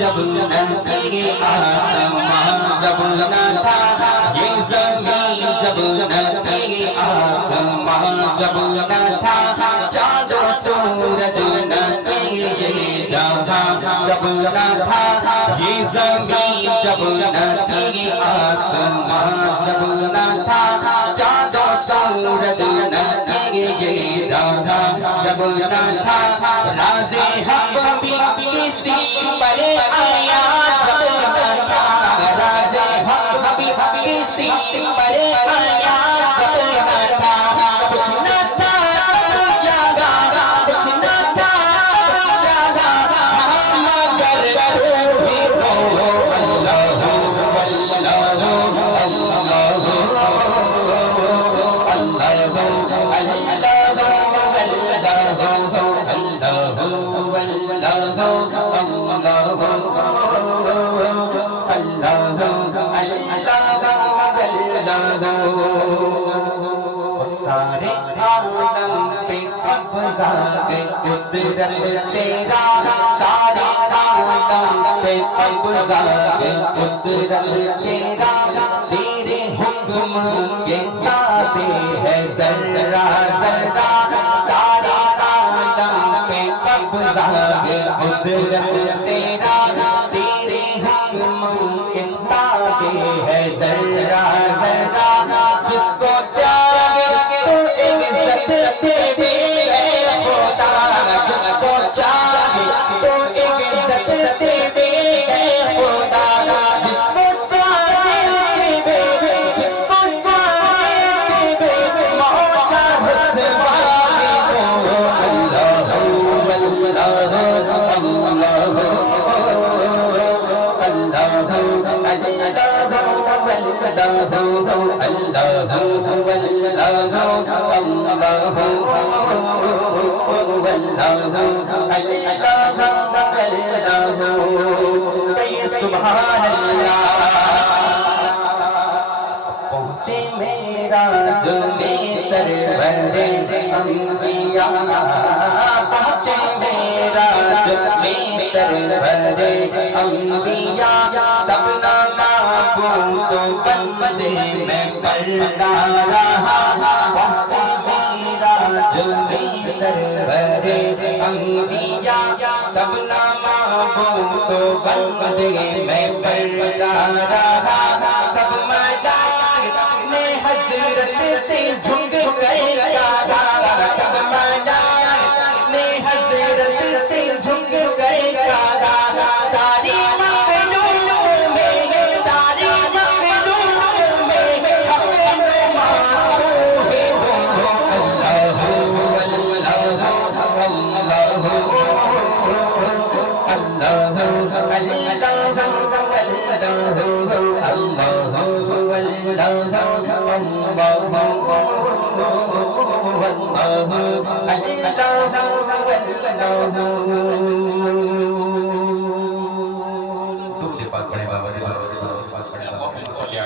जब न तेरे आसमां जब न था ये ज़मीन जब न तेरे आसमां जब न था चाँद और सूरज न तेरे जहाँ जब न था ये ज़मीन जब न तेरे आसमां जब न था चाँद और सूरज न तेरे जहाँ जब न था राज़े हक़ भी किसी पर आया जब न था राज़े हक़ भी किसी पर आया जब न था कुछ न था कुछ न था मगर तू ही हो अल्लाह सारे आलम पे कब्ज़ा है कुदरत तेरा सारे आलम पे कब्ज़ा है कुदरत तेरा तेरे हुक्म के ताबे है ज़र्रा ज़र्रा सारे आलम पे कब्ज़ा है कुदरत तेरा तेरे हुक्म के ताबे है ज़र्रा ज़र्रा जिसको चाहे तो इज्जत दे दे खुदा जिसको चाहे तो इज्जत दे दे खुदा जिसको चाहे दे दे जिसको चाहे दे दे मौला हुस्वानी हो अल्लाह सुभान अल्लाह पहुँचे मेरा जो में सरवरे अंबिया पहुँचे मेरा जो में सरवरे अंबिया तब ना तो बंदे में पलटा रहा पहुँचे मेरा जो में सरवरे अंबिया तब ना तो बंदे में पलटा रहा तब मैदान में हजरत से झुक गया तब मैदान में हजरत से झुक गया सारी